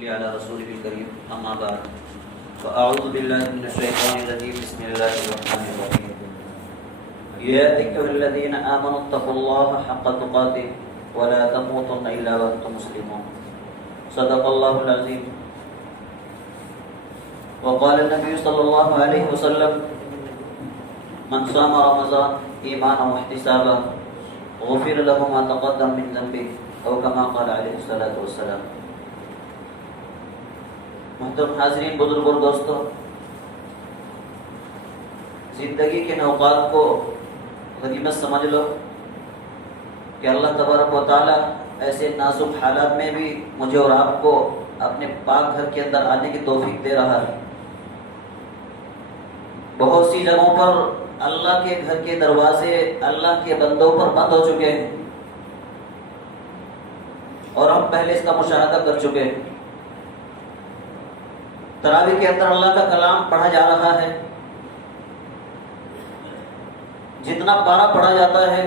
صلی علی رسول الکریم اما بعد فاعوذ باللہ من الشیطان الرجیم بسم اللہ الرحمن الرحیم یا ایھا الذین آمنوا اتقوا اللہ حق تقاته ولا تموتن الا وانتم مسلمون صدق اللہ العظیم وقال النبی صلی اللہ علیہ وسلم من صام رمضان ایمانا واحتسابا غفر له ما تقدم من ذنبه او كما قال علیہ الصلوۃ والسلام۔ محترم حاضرین، بزرگ اور دوستو، زندگی کے اوقات کو غنیمت سمجھ لو کہ اللہ تبارک و تعالی ایسے نازک حالات میں بھی مجھے اور آپ کو اپنے پاک گھر کے اندر آنے کی توفیق دے رہا ہے۔ بہت سی جگہوں پر اللہ کے گھر کے دروازے اللہ کے بندوں پر بند ہو چکے ہیں اور ہم پہلے اس کا مشاہدہ کر چکے ہیں۔ تراویح کے اندر اللہ کا کلام پڑھا جا رہا ہے، جتنا پارہ پڑھا جاتا ہے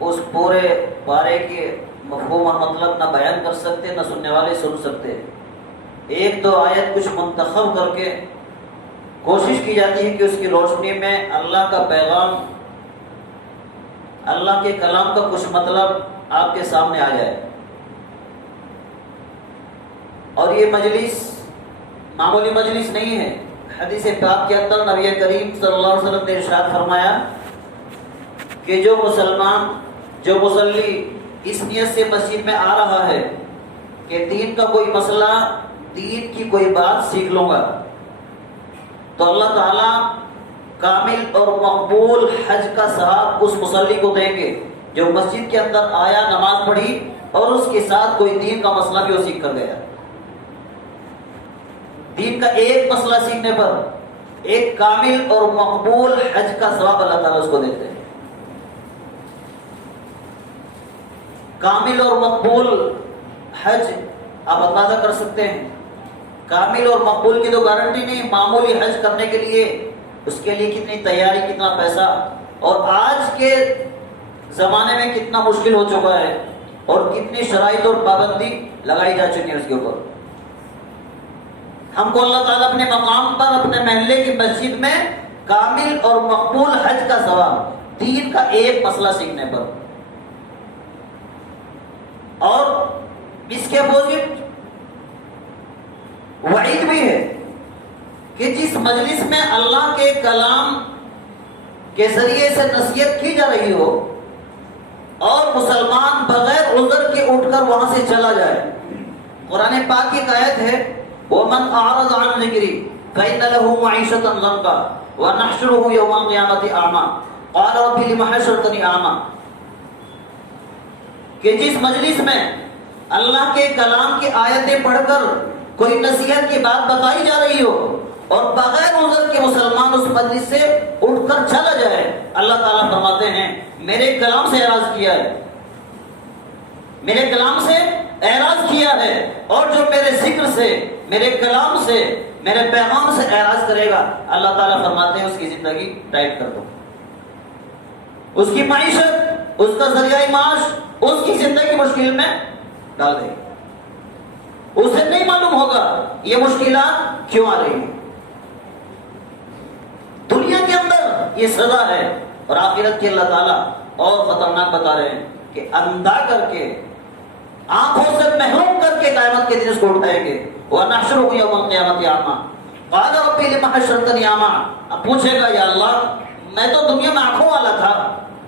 اس پورے پارے کے مفہوم اور مطلب نہ بیان کر سکتے، نہ سننے والے سن سکتے۔ ایک دو آیت کچھ منتخب کر کے کوشش کی جاتی ہے کہ اس کی روشنی میں اللہ کا پیغام، اللہ کے کلام کا کچھ مطلب آپ کے سامنے آ جائے۔ اور یہ مجلس معمولی مجلس نہیں ہے۔ حدیث پاک کے اندر نبی کریم صلی اللہ علیہ وسلم نے ارشاد فرمایا کہ جو مسلمان، جو مصلی اس نیت سے مسجد میں آ رہا ہے کہ دین کا کوئی مسئلہ، دین کی کوئی بات سیکھ لوں گا، تو اللہ تعالیٰ کامل اور مقبول حج کا ثواب اس مصلی کو دیں گے جو مسجد کے اندر آیا، نماز پڑھی اور اس کے ساتھ کوئی دین کا مسئلہ بھی وہ سیکھ کر گیا۔ دین کا ایک مسئلہ سیکھنے پر ایک کامل اور مقبول حج کا ثواب اللہ تعالیٰ اس کو دیتے ہیں۔ کامل اور مقبول حج آپ اندازہ کر سکتے ہیں، کامل اور مقبول کی تو گارنٹی نہیں، معمولی حج کرنے کے لیے اس کے لیے کتنی تیاری، کتنا پیسہ، اور آج کے زمانے میں کتنا مشکل ہو چکا ہے اور کتنی شرائط اور پابندی لگائی جا چکی ہے اس کے اوپر۔ ہم کو اللہ تعالیٰ اپنے مقام پر، اپنے محلے کی مسجد میں کامل اور مقبول حج کا ثواب، دین کا ایک مسئلہ سیکھنے پر۔ اور اس کے اپوزٹ وعید بھی ہے کہ جس مجلس میں اللہ کے کلام کے ذریعے سے نصیحت کی جا رہی ہو اور مسلمان بغیر عذر کے اٹھ کر وہاں سے چلا جائے، قرآن پاک کی ایک آیت ہے وَمَنْ أَعْرَضَ عَنْ ذِكْرِي فَإِنَّ لَهُ مَعِيشَةً ضَنكًا وَنَحْشُرُهُ يَوْمَ الْقِيَامَةِ أَعْمَى قَالَ رَبِّ لِمَ حَشَرْتَنِي أَعْمَى۔ کہ جس مجلس میں اللہ کے کلام کی آیتیں پڑھ کر کوئی نصیحت کی بات بتائی جا رہی ہو اور بغیر عذر کے مسلمان اس مجلس سے اٹھ کر چلا جائے، اللہ تعالیٰ فرماتے ہیں میرے کلام سے اعراض کیا ہے، میرے کلام سے اعراض کیا ہے، اور جو میرے ذکر سے، میرے کلام سے، میرے پیغام سے اعراض کرے گا، اللہ تعالیٰ فرماتے ہیں اس کی زندگی ٹائٹ کر دو، اس کی معیشت، اس کا ذریعہ معاش، اس کی زندگی مشکل میں ڈال دے گی۔ اسے نہیں معلوم ہوگا یہ مشکلات کیوں آ رہی ہیں۔ دنیا کے اندر یہ سزا ہے اور آخرت کی اللہ تعالیٰ اور خطرناک بتا رہے ہیں کہ اندھا کر کے، آنکھوں سے محروم کر کے قیامت کے دن اس کو اٹھائیں گے۔ وَنَحْشُرُهُ يَوْمَ الْقِيَامَةِ أَعْمَى قَالَ رَبِّ لِمَ حَشَرْتَنِي أَعْمَى۔ اب پوچھے گا یا اللہ میں تو دنیا میں آنکھوں والا تھا،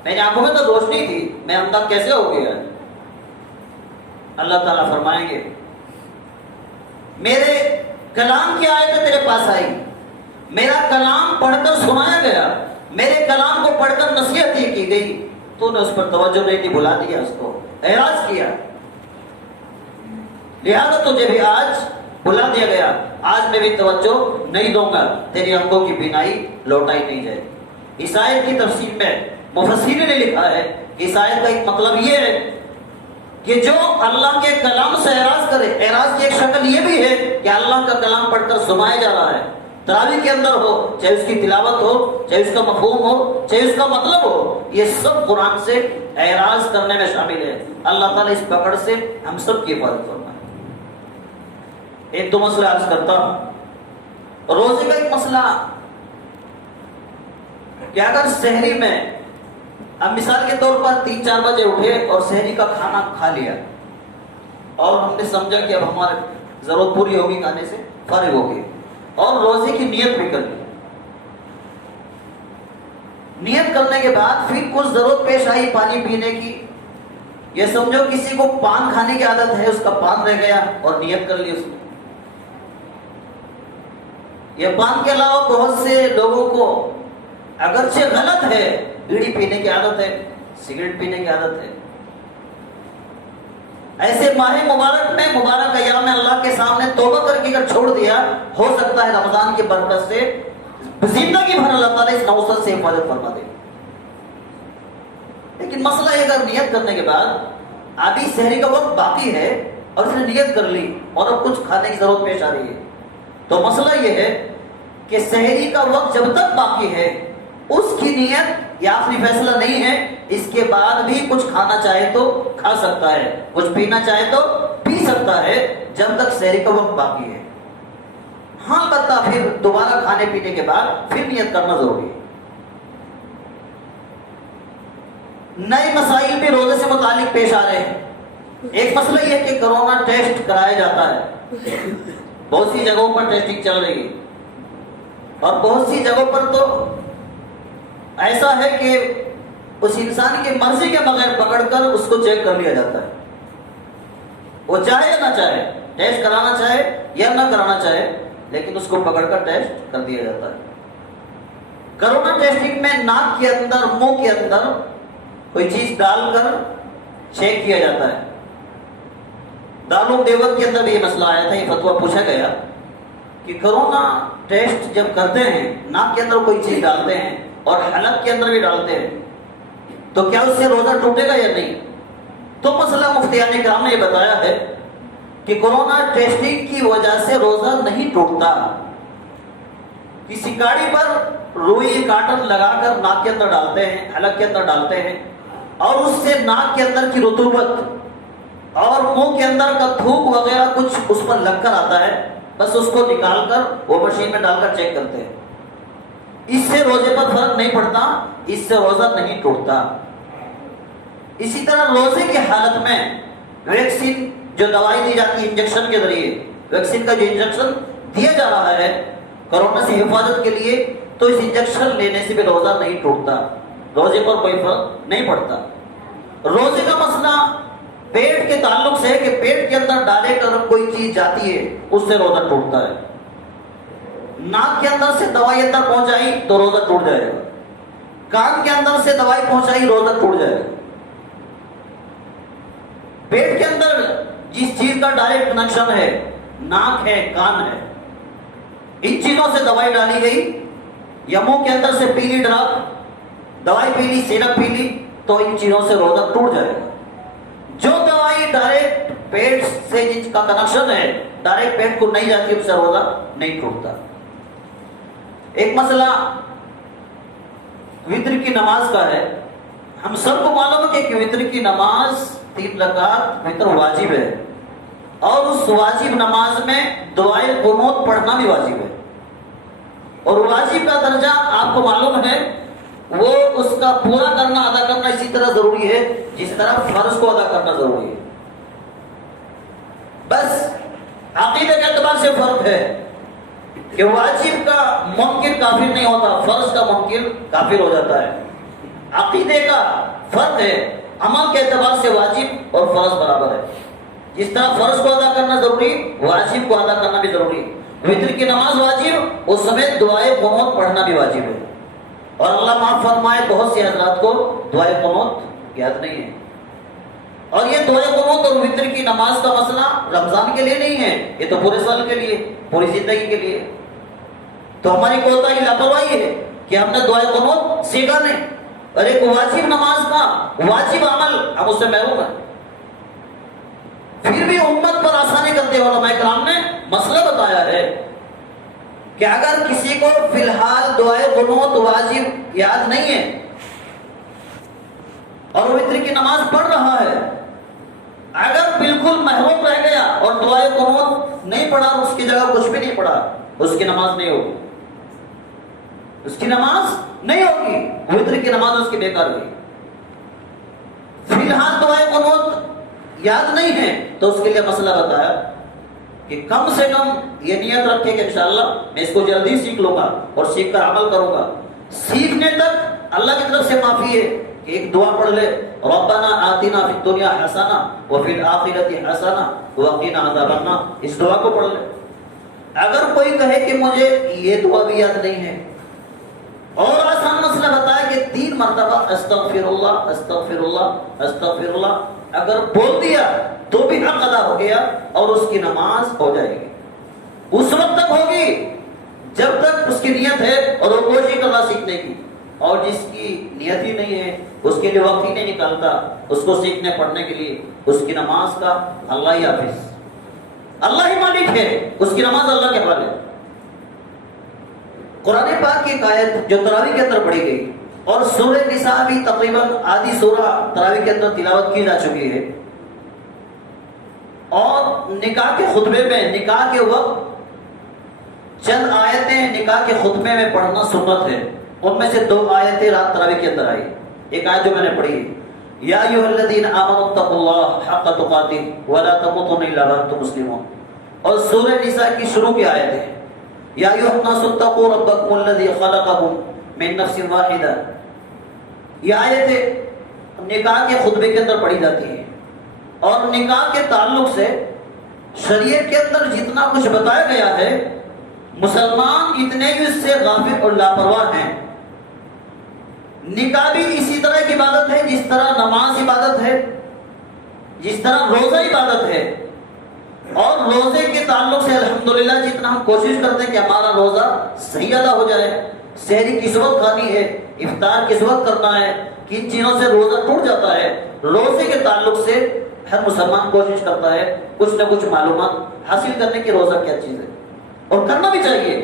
میری آنکھوں میں تو روشنی تھی، میں اندھا کیسے ہو گیا؟ اللہ تعالیٰ فرمائیں گے میرے کلام کی آیتیں تیرے پاس آئی، میرا کلام پڑھ کر سنایا گیا، میرے کلام کو پڑھ کر نصیحت یہ کی گئی، تو نے اس پر توجہ نہیں دی، بھلا دیا، اس کو اعراض کیا، لہذا تجھے بھی آج بلا دیا گیا، آج میں بھی توجہ نہیں دوں گا، تیری آنکھوں کی بینائی لوٹائی نہیں جائے۔ اس آیت کی تفسیر میں مفسرین نے لکھا ہے کہ اس آیت کا ایک مطلب یہ ہے کہ جو اللہ کے کلام سے اعراض کرے، اعراض کی ایک شکل یہ بھی ہے کہ اللہ کا کلام پڑھ کر سنایا جا رہا ہے، تراویح کے اندر ہو، چاہے اس کی تلاوت ہو، چاہے اس کا مفہوم ہو، چاہے اس کا مطلب ہو، یہ سب قرآن سے اعراض کرنے میں شامل ہے۔ اللہ تعالیٰ اس پکڑ سے ہم سب کی حفاظت فرمائے۔ ایک دو مسئلہ عرض کرتا ہوں. روزے کا ایک مسئلہ کہ اگر سحری میں اب مثال کے طور پر 3-4 بجے اٹھے اور سحری کا کھانا کھا لیا اور ہم نے سمجھا کہ اب ہماری ضرورت پوری ہوگی کھانے سے، فارغ ہو گئے اور روزے کی نیت بھی کر لی. نیت کرنے کے بعد پھر کچھ ضرورت پیش آئی پانی پینے کی، یہ سمجھو کسی کو پان کھانے کی عادت ہے، اس کا پان رہ گیا اور نیت کر لی اس نے. یہ پان کے علاوہ بہت سے لوگوں کو اگرچہ غلط ہے بیڑی پینے کی عادت ہے، سگریٹ پینے کی عادت ہے. ایسے ماہ مبارک میں مبارک ایام میں اللہ کے سامنے توبہ کر کے اگر چھوڑ دیا، ہو سکتا ہے رمضان کی برکت سے زندگی بھر اللہ تعالیٰ اس نوسط سے حفاظت فرما دے. لیکن مسئلہ یہ اگر نیت کرنے کے بعد ابھی سحری کا وقت باقی ہے اور اس نے نیت کر لی اور اب کچھ کھانے کی ضرورت پیش آ رہی ہے، تو مسئلہ یہ ہے کہ سحری کا وقت جب تک باقی ہے اس کی نیت یہ آخری فیصلہ نہیں ہے. اس کے بعد بھی کچھ کھانا چاہے تو کھا سکتا ہے، کچھ پینا چاہے تو پی سکتا ہے جب تک سحری کا وقت باقی ہے. ہاں البتہ پھر دوبارہ کھانے پینے کے بعد پھر نیت کرنا ضروری ہے. نئے مسائل بھی روزے سے متعلق پیش آ رہے ہیں. ایک مسئلہ یہ کہ کرونا ٹیسٹ کرایا جاتا ہے، بہت سی جگہوں پر ٹیسٹنگ چل رہی ہے اور بہت سی جگہوں پر تو ایسا ہے کہ اس انسان کی مرضی کے بغیر پکڑ کر اس کو چیک کر لیا جاتا ہے. وہ چاہے یا نہ چاہے، ٹیسٹ کرانا چاہے یا نہ کرانا چاہے، لیکن اس کو پکڑ کر ٹیسٹ کر دیا جاتا ہے. کرونا ٹیسٹنگ میں ناک کے اندر، منہ کے اندر کوئی چیز ڈال کر چیک کیا جاتا ہے. دارالعلوم دیوبند کے اندر بھی یہ مسئلہ آیا تھا، یہ فتویٰ پوچھا گیا کہ کرونا ٹیسٹ جب کرتے ہیں ناک کے اندر کوئی چیز ڈالتے ہیں اور حلق کے اندر بھی ڈالتے ہیں تو کیا اس سے روزہ ٹوٹے گا یا نہیں؟ تو مسئلہ مفتیان کرام نے یہ بتایا ہے کہ کرونا ٹیسٹنگ کی وجہ سے روزہ نہیں ٹوٹتا. کسی گاڑی پر روئی کاٹن لگا کر ناک کے اندر ڈالتے ہیں، حلق کے اندر ڈالتے ہیں اور اس سے ناک کے اندر کی رطوبت اور منہ کے اندر کا تھوک وغیرہ کچھ اس پر لگ کر آتا ہے، بس اس کو نکال کر وہ مشین میں ڈال کر چیک کرتے ہیں. اس سے روزے پر فرق نہیں پڑتا، اس سے روزہ نہیں ٹوٹتا. اسی طرح روزے کی حالت میں ویکسین جو دوائی دی جاتی ہے انجیکشن کے ذریعے، ویکسین کا جو انجیکشن دیا جا رہا ہے کورونا سے حفاظت کے لیے، تو اس انجیکشن لینے سے بھی روزہ نہیں ٹوٹتا، روزے پر کوئی فرق نہیں پڑتا. روزے کا مسئلہ پیٹ کے تعلق سے ہے کہ پیٹ کے اندر ڈالے کر کوئی چیز جاتی ہے اس سے روزہ ٹوٹتا ہے. ناک کے اندر سے دوائی اندر پہنچائی تو روزہ ٹوٹ جائے گا، کان کے اندر سے دوائی پہنچائی روزہ ٹوٹ جائے گا. پیٹ کے اندر جس چیز کا ڈائریکٹ کنیکشن ہے، ناک ہے، کان ہے، ان چیزوں سے دوائی ڈالی گئی یا منہ کے اندر سے پیلی ڈراپ دوائی پی لی، سیرپ پی لی، تو ان چیزوں سے روزہ ٹوٹ جائے گا. جو دوائی ڈائریکٹ پیٹ سے جس کا کنیکشن ہے ڈائریکٹ پیٹ کو نہیں جاتی، اس سے روزہ نہیں ٹوٹتا. ایک مسئلہ وتر کی نماز کا ہے. ہم سب کو معلوم ہے کہ وتر کی نماز 3 رکعت وتر واجب ہے اور اس واجب نماز میں دعائے قنوت پڑھنا بھی واجب ہے. اور واجب کا درجہ آپ کو معلوم ہے، وہ اس کا پورا کرنا، ادا کرنا اسی طرح ضروری ہے جس طرح فرض کو ادا کرنا ضروری ہے. بس عقیدے کے اعتبار سے فرق ہے کہ واجب کا منکر کافر نہیں ہوتا، فرض کا منکر کافر ہو جاتا ہے. عقیدے کا فرق ہے، عمل کے اعتبار سے واجب اور فرض برابر ہے. جس طرح فرض کو ادا کرنا ضروری، واجب کو ادا کرنا بھی ضروری. وتر کی نماز واجب، اس سمیت دعائے قنوت پڑھنا بھی واجب ہے. اور اللہ معاف فرمائے بہت سے حضرات کو دعائے قنوت یاد نہیں ہے. اور یہ دعائے قنوت اور وتر کی نماز کا مسئلہ رمضان کے لیے نہیں ہے، یہ تو پورے سال کے لیے، پوری زندگی کے لیے. تو ہماری کوتاہی، لاپرواہی ہے کہ ہم نے دعائے قنوت سیکھا نہیں، اور ایک واجب نماز کا واجب عمل ہم اس سے محروم ہیں. پھر بھی امت پر آسانی کرتے ہوئے علماء کرام نے مسئلہ بتایا ہے کہ اگر کسی کو فی الحال دعائے قنوت واجب یاد نہیں ہے اور وتر کی نماز پڑھ رہا ہے، اگر بالکل محروم رہ گیا اور دعائے قنوت نہیں پڑھا اور اس کی جگہ کچھ بھی نہیں پڑھا، اس کی نماز نہیں ہوگی، اس کی نماز نہیں ہوگی، وتر کی نماز اس کی بیکار گئی۔ فی الحال دعائے قنوت یاد نہیں ہے تو اس کے لیے مسئلہ بتایا کہ کم سے کم یہ نیت رکھے کہ انشاءاللہ میں اس کو جلدی سیکھ لوں گا اور سیکھ کر عمل کروں گا۔ سیکھنے تک اللہ کی طرف سے معافی ہے کہ ایک دعا پڑھ لے، ربنا آتنا فی الدنیا حسنہ وفی الآخرۃ حسنہ وقنا عذاب النار، اس دعا کو پڑھ لے۔ اگر کوئی کہے کہ مجھے یہ دعا بھی یاد نہیں ہے، اور آسان مسئلہ بتایا کہ 3 مرتبہ استغفر اللہ استغفر اللہ استغفر اللہ اگر بول دیا تو بھی حق ادا ہو گیا اور اس کی نماز ہو جائے گی۔ اس وقت تک ہوگی جب تک اس کی نیت ہے اور وہ کوشش کر رہا سیکھنے کی، اور جس کی نیت ہی نہیں ہے، اس کے لیے وقت ہی نہیں نکالتا اس کو سیکھنے پڑھنے کے لیے، اس کی نماز کا اللہ ہی حافظ، اللہ ہی مالک ہے، اس کی نماز اللہ کے حوالے۔ قرآن پاک کی ایک آیت جو تراویح کے اندر پڑھی گئی، اور سورہ نساء بھی تقریباً آدھی سورہ تراویح کے اندر تلاوت کی جا چکی ہے، اور نکاح کے خطبے میں نکاح کے وقت چند آیتیں نکاح کے خطبے میں پڑھنا سنت ہے، ان میں سے 2 آیتیں رات تراویح کے اندر آئی۔ ایک آیت جو میں نے پڑھی ہے، یا ایھا الذین آمنوا اتقوا اللہ حق تقاتہ ولا تموتن الا وانتم مسلمون، اور سورہ نساء کی شروع کی آیت ہے، یا ایھا الناس اتقوا ربکم الذی خلقکم من نفس واحدہ۔ یہ آیتیں نکاح کے خطبے کے اندر پڑھی جاتی ہیں، اور نکاح کے تعلق سے شریعت کے اندر جتنا کچھ بتایا گیا ہے، مسلمان اتنے ہی اس سے غافل اور لاپرواہ ہیں۔ نکاح بھی اسی طرح کی عبادت ہے جس طرح نماز عبادت ہے، جس طرح روزہ عبادت ہے، اور روزے کے تعلق سے الحمدللہ جتنا ہم کوشش کرتے ہیں کہ ہمارا روزہ صحیح ادا ہو جائے، سحری کس وقت کھانی ہے، افطار کس وقت کرنا ہے، کن چیزوں سے روزہ ٹوٹ جاتا ہے، روزے کے تعلق سے ہر مسلمان کوشش کرتا ہے کچھ نہ کچھ معلومات حاصل کرنے کی روزہ کیا چیز ہے، اور کرنا بھی چاہیے۔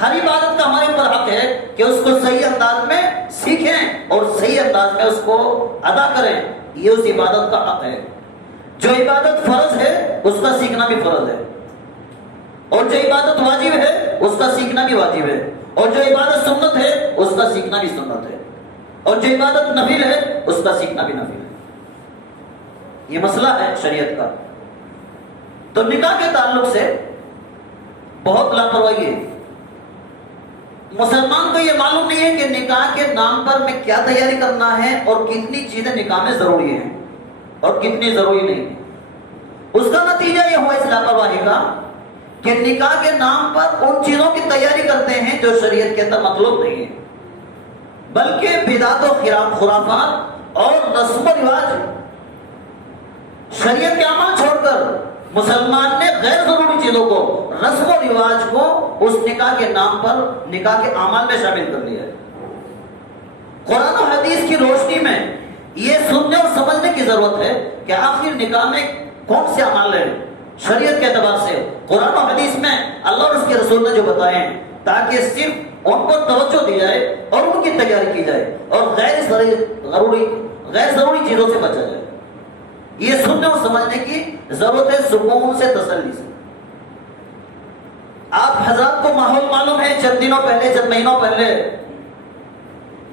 ہر عبادت کا ہمارے اوپر حق ہے کہ اس کو صحیح انداز میں سیکھیں اور صحیح انداز میں اس کو ادا کریں، یہ اس عبادت کا حق ہے۔ جو عبادت فرض ہے اس کا سیکھنا بھی فرض ہے، اور جو عبادت واجب ہے اس کا سیکھنا بھی واجب ہے، اور جو عبادت سنت ہے اس کا سیکھنا بھی سنت ہے، اور جو عبادت نفل ہے اس کا سیکھنا بھی نفل ہے۔ یہ مسئلہ ہے شریعت کا۔ تو نکاح کے تعلق سے بہت لاپرواہی ہے، مسلمان کو یہ معلوم نہیں ہے کہ نکاح کے نام پر میں کیا تیاری کرنا ہے اور کتنی چیزیں نکاح میں ضروری ہیں اور کتنی ضروری نہیں۔ اس کا نتیجہ یہ ہوا اس لاپرواہی کا کہ نکاح کے نام پر ان چیزوں کی تیاری کرتے ہیں جو شریعت کے اندر مطلوب نہیں ہے، بلکہ بدعت و خرافات اور رسم و رواج، شریعت کے عمل چھوڑ کر مسلمان نے غیر ضروری چیزوں کو، رسم و رواج کو اس نکاح کے نام پر نکاح کے اعمال میں شامل کر لیا ہے۔ قرآن و حدیث کی روشنی میں یہ سننے اور سمجھنے کی ضرورت ہے کہ آخر نکاح میں کون سے اعمال ہیں شریعت کے اعتبار سے، قرآن و حدیث میں اللہ اور اس کے رسول نے جو بتائے ہیں، تاکہ صرف ان پر توجہ دی جائے اور ان کی تیاری کی جائے اور غیر ضروری چیزوں سے بچا جائے۔ یہ سننے اور سمجھنے کی ضرورت ہے، سکون سے، تسلی سے۔ آپ حضرات کو ماحول معلوم ہے، چند دنوں پہلے، چند مہینوں پہلے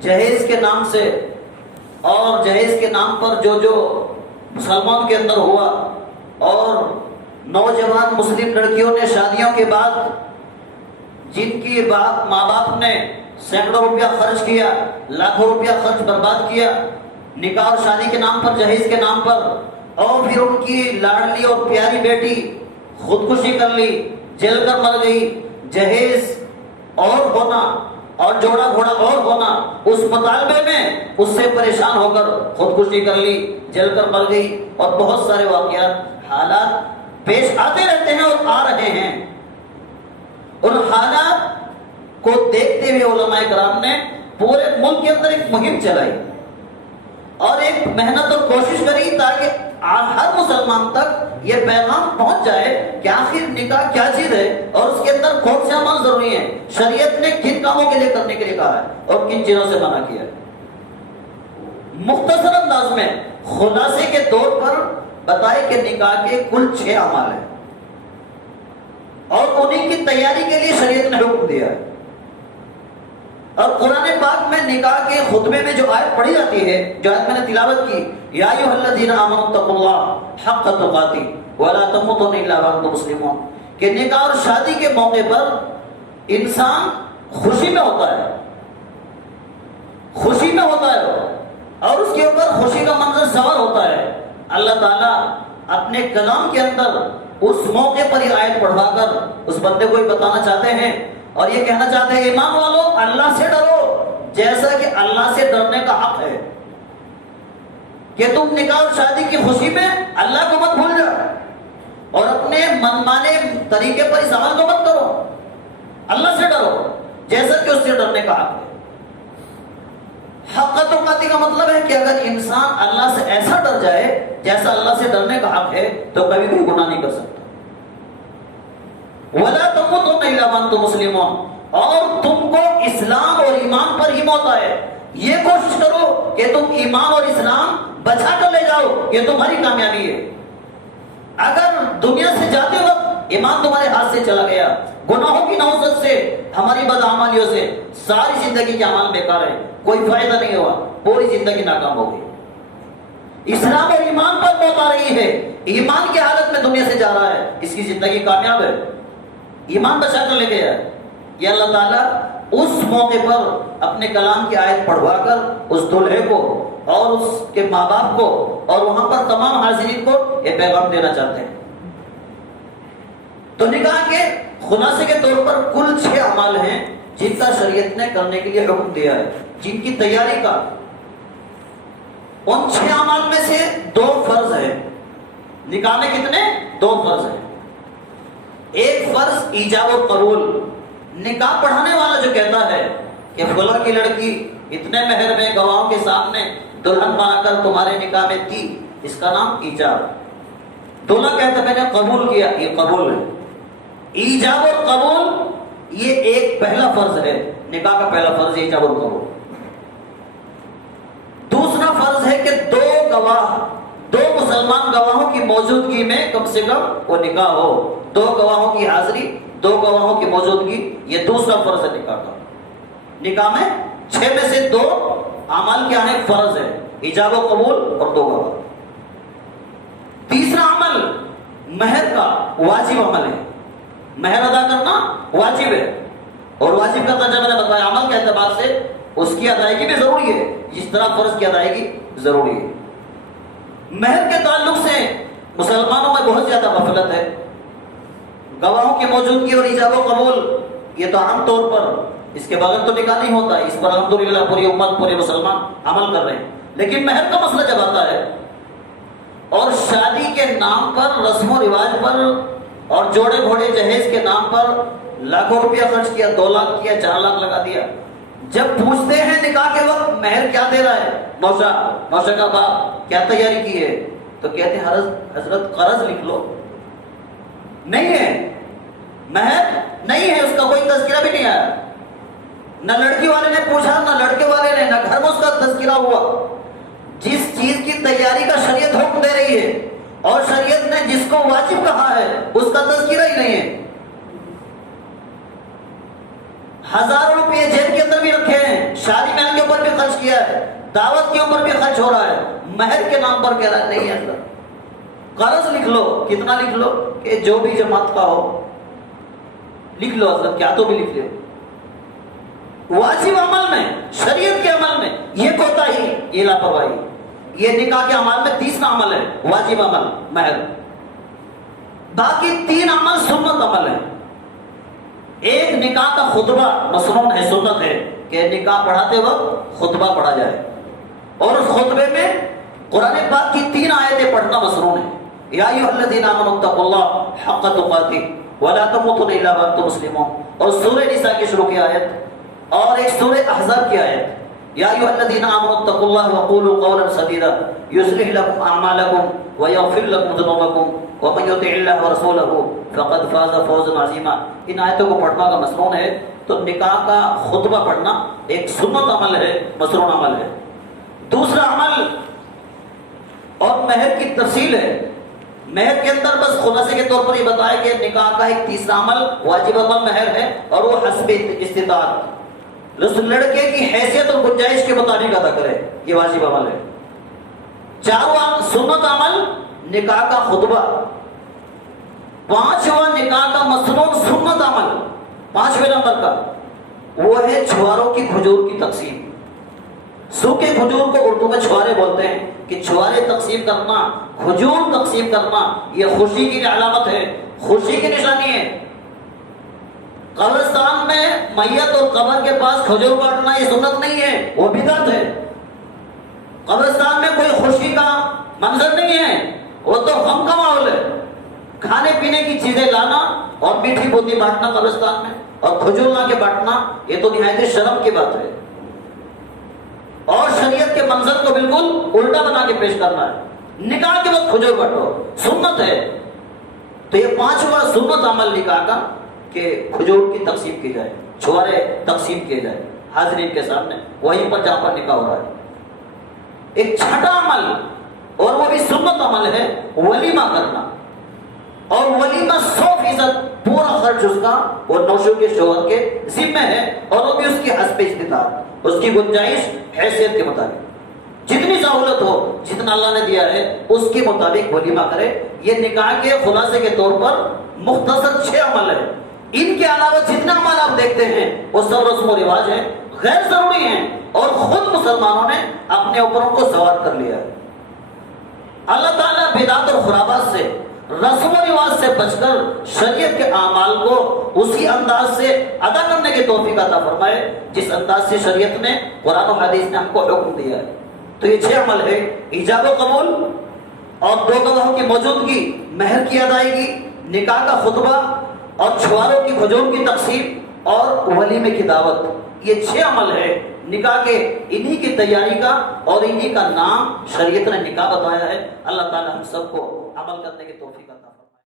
جہیز کے نام سے اور جہیز کے نام پر جو مسلمان کے اندر ہوا، اور نوجوان مسلم لڑکیوں نے شادیوں کے بعد جن کی ماں باپ نے سینکڑوں روپیہ خرچ کیا، لاکھوں روپیہ خرچ برباد کیا نکاح اور شادی کے نام پر، جہیز کے نام پر، اور پھر ان کی لاڈلی اور پیاری بیٹی خودکشی کر لی، جل کر مر گئی، جہیز اور ہونا اور جوڑا گھوڑا اور ہونا، اس مطالبے میں اس سے پریشان ہو کر خودکشی کر لی، جل کر مر گئی، اور بہت سارے واقعات، حالات پیش آتے رہتے ہیں اور آ رہے ہیں۔ ان حالات کو دیکھتے ہوئے علماء کرام نے پورے ملک کے اندر ایک مہم چلائی اور ایک محنت اور کوشش کری تاکہ ہر مسلمان تک یہ پیغام پہنچ جائے کہ آخر نکاح کیا چیز ہے اور اس کے اندر کون سے عمل ضروری ہیں، شریعت نے کن کاموں کے لیے کرنے کے لیے کہا ہے اور کن چیزوں سے منع کیا ہے۔ مختصر انداز میں خلاصے کے طور پر بتائے کہ نکاح کے کل 6 اعمال ہیں، انہی کی تیاری کے لیے شریعت نے حکم دیا ہے۔ اور قرآن پاک میں نکاح کے خطبے میں جو آیت پڑھی جاتی ہے، جو آیت میں نے تلاوت کی، یا ایھا الذین آمنوا اتقوا اللہ حق تقاتہ ولا تموتن الا وانتم مسلمون، کہ نکاح اور شادی کے موقع پر انسان خوشی میں ہوتا ہے، خوشی میں ہوتا ہے، اور اس کے اوپر خوشی کا منظر سوار ہوتا ہے۔ اللہ تعالیٰ اپنے کلام کے اندر اس موقع پر یہ آیت پڑھوا کر اس بندے کو یہ بتانا چاہتے ہیں اور یہ کہنا چاہتے ہیں، ایمان والو اللہ سے ڈرو جیسا کہ اللہ سے ڈرنے کا حق ہے، کہ تم نکاح اور شادی کی خوشی میں اللہ کو مت بھول جاؤ اور اپنے منمانے طریقے پر اس عمل کو مت کرو، اللہ سے ڈرو جیسا کہ اس سے ڈرنے کا حق ہے۔ حق تقاتی کا مطلب ہے کہ اگر انسان اللہ سے ایسا ڈر جائے جیسا اللہ سے ڈرنے کا حق ہے تو کبھی کوئی گناہ نہیں کر سکتا۔ وَلَا تَمُوتُنَّ إِلَّا وَأَنْتُمْ مُسْلِمُونَ، اور تم کو اسلام اور ایمان پر ہی موت آئے، یہ کوشش کرو کہ تم ایمان اور اسلام بچا کر لے جاؤ، یہ تمہاری کامیابی ہے۔ اگر دنیا سے جاتے وقت ایمان تمہارے ہاتھ سے چلا گیا، گناہوں کی نوزت سے، ہماری بدعمالیوں سے، ساری زندگی کے اعمال بیکار ہے، کوئی فائدہ نہیں ہوا، پوری زندگی ناکام ہو گئی۔ اسلام اور ایمان پر موت آ رہی ہے، ایمان کی حالت میں دنیا سے جا رہا ہے، اس کی زندگی کامیاب ہے، ایمان بچا کر لے گیا۔ یہ اللہ تعالیٰ اس موقع پر اپنے کلام کی آیت پڑھوا کر اس دلہے کو اور اس کے ماں باپ کو اور وہاں پر تمام حاضرین کو یہ پیغام دینا چاہتے ہیں۔ تو نکاح کے خلاصے کے طور پر کل 6 اعمال ہیں جن کا شریعت نے کرنے کے لیے حکم دیا ہے، جن کی تیاری کا۔ ان 6 اعمال میں سے 2 فرض ہیں۔ نکاح میں کتنے؟ 2 فرض ہیں۔ ایک فرض ایجاب و قبول، نکاح پڑھانے والا جو کہتا ہے کہ فلاں کی لڑکی اتنے مہر میں گواہوں کے سامنے دلہن بنا کر تمہارے نکاح میں دی، اس کا نام ایجاب۔ دلہا کہتا ہے میں نے قبول کیا، یہ قبول ہے۔ ایجاب اور قبول یہ ایک پہلا فرض ہے، نکاح کا پہلا فرض ایجاب اور قبول۔ دوسرا فرض ہے کہ 2 گواہ، 2 مسلمان گواہوں کی موجودگی میں کم سے کم وہ نکاح ہو، 2 گواہوں کی حاضری، 2 گواہوں کی موجودگی، یہ دوسرا فرض ہے نکاح کا۔ نکاح میں 6 میں سے 2 اعمال کیا ہے؟ فرض ہے، ایجاب و قبول اور 2 گواہ۔ تیسرا عمل مہر کا واجب عمل ہے، مہر ادا کرنا واجب ہے، اور واجب کا درجہ میں نے بتایا عمل کے اعتبار سے اس کی ادائیگی بھی ضروری ہے، جس طرح فرض کی ادائیگی ضروری ہے۔ مہر کے تعلق سے مسلمانوں میں بہت زیادہ غفلت ہے۔ گواہوں کی موجودگی اور ایجاب و قبول یہ تو عام طور پر اس کے بغیر تو نکاح نہیں ہوتا، اس پر الحمدللہ پوری امت، پورے مسلمان عمل کر رہے ہیں۔ لیکن مہر کا مسئلہ جب آتا ہے اور شادی کے نام پر، رسم و رواج پر اور جوڑے گھوڑے جہیز کے نام پر لاکھوں روپیہ خرچ کیا، 2 لاکھ کیا، 4 لاکھ لگا دیا، جب پوچھتے ہیں نکاح کے وقت مہر کیا دے رہا ہے، موشا کا باپ کیا تیاری کی ہے، تو کہتے ہیں حضرت قرض لکھ لو۔ نہیں ہے، مہر نہیں ہے، اس کا کوئی تذکرہ بھی نہیں آیا، نہ لڑکی والے نے پوچھا، نہ لڑکے والے نے، نہ گھر میں اس کا تذکرہ ہوا۔ جس چیز کی تیاری کا شریعت حکم دے رہی ہے اور شریعت نے جس کو واجب کہا ہے اس کا تذکرہ ہی نہیں ہے۔ ہزاروں روپئے جیب کے اندر بھی رکھے ہیں، شادی محل کے اوپر بھی خرچ کیا ہے، دعوت کے اوپر بھی خرچ ہو رہا ہے، مہر کے نام پر کہہ رہا ہے نہیں ہے حضرت قرض لکھ لو۔ کتنا لکھ لو؟ کہ جو بھی جماعت کا ہو لکھ لو حضرت، کیا تو بھی لکھ لو۔ واجب عمل میں، شریعت کے عمل میں یہ کوتاہی، یہ لاپرواہی، یہ نکاح کے عمل میں تیسرا عمل ہے، واجب عمل مہر۔ باقی 3 عمل سنت عمل ہے۔ ایک نکاح کا خطبہ مسنون ہے، سنت ہے کہ نکاح پڑھاتے وقت خطبہ پڑھا جائے، اور اس خطبے میں قرآن پاک کی 3 آیتیں پڑھنا مسنون ہے۔ یا ایھا الذین آمنوا اتقوا اللہ حق تقاتہ ولا تموتن الا وانتم مسلمون، اور سورہ نساء کی شروع کی آیت، اور ایک سورہ احزاب کی آیت، یا ایھا الذین آمنوا اتقوا اللہ وقولوا قولا سدیدا یصلح لکم اعمالکم ویغفر لکم ذنوبکم ومن یطع اللہ ورسولہ فقد فاز فوزا عظیما۔ ان آیتوں کو پڑھنا کا مسنون ہے۔ تو نکاح کا خطبہ پڑھنا ایک سنت عمل ہے، مسنون عمل ہے۔ دوسرا عمل اور مہر کی تفصیل ہے مہر کے اندر بس خلاصے کے طور پر یہ بتایا کہ نکاح کا ایک تیسرا عمل واجب عمل مہر ہے، اور وہ حسب استطاعت، اس لڑکے کی حیثیت اور گنجائش کے مطابق ادا کرے، یہ واجب عمل ہے۔ چارواں سنت عمل نکاح کا خطبہ۔ پانچواں نکاح کا مسنون سنت عمل، پانچویں نمبر کا وہ ہے چھواروں کی کھجور کی تقسیم۔ سوکھے کھجور کو اردو میں چھوارے بولتے ہیں، کہ چھوارے تقسیم کرنا، کھجور تقسیم کرنا، یہ خوشی کی علامت ہے، خوشی کی نشانی ہے۔ قبرستان میں میت اور قبر کے پاس کھجور بانٹنا یہ سنت نہیں ہے، وہ بدعت ہے۔ قبرستان میں کوئی خوشی کا منظر نہیں ہے، وہ تو غم کا ماحول ہے۔ کھانے پینے کی چیزیں لانا اور میٹھی بوندی بانٹنا قبرستان میں، اور کھجور لا کے بانٹنا، یہ تو نہایت شرم کی بات ہے، اور شریعت کے منظر کو بالکل الٹا بنا کے پیش کرنا ہے۔ نکاح کے وقت کھجور بانٹو، سنت ہے۔ تو یہ پانچواں سنت عمل نکاح کا کہ کھجور کی تقسیم کی جائے، چھوارے تقسیم کیے جائے حاضرین کے سامنے، وہیں پر جہاں پر نکاح ہو رہا ہے۔ ایک چھٹا عمل، اور وہ بھی سنت عمل ہے، ولیمہ کرنا، اور ولیمہ 100% پورا خرچ اس کا اور نوشوں کے شوہر کے ذمہ ہے، اور وہ بھی اس کی حسب استطاعت، اس کی گنجائش حیثیت کے مطابق، جتنی سہولت ہو، جتنا اللہ نے دیا ہے اس کے مطابق ولیمہ کرے۔ یہ نکاح کے خلاصے کے طور پر مختصر 6 عمل ہے۔ ان کے علاوہ جتنا عمل آپ دیکھتے ہیں وہ سب رسم و رواج ہیں، غیر ضروری ہیں، اور خود مسلمانوں نے اپنے اوپر ان کو سوار کر لیا ہے۔ اللہ تعالیٰ بدعت اور خرابات سے، رسم و رواج سے بچ کر شریعت کے اعمال کو اسی انداز سے ادا کرنے کی توفیق عطا فرمائے جس انداز سے شریعت نے، قرآن و حدیث نے ہم کو حکم دیا ہے۔ تو یہ 6 عمل ہے: ایجاب و قبول، اور 2 گواہوں کی موجودگی، مہر کی ادائیگی، نکاح کا خطبہ، اور چھواروں کی کھجور کی تقسیم، اور ولیمے کی دعوت۔ یہ 6 عمل ہے نکاح کے، انہی کی تیاری کا اور انہی کا نام شریعت نے نکاح بتایا ہے۔ اللہ تعالی ہم سب کو عمل کرنے کی توفیق عطا فرمائے۔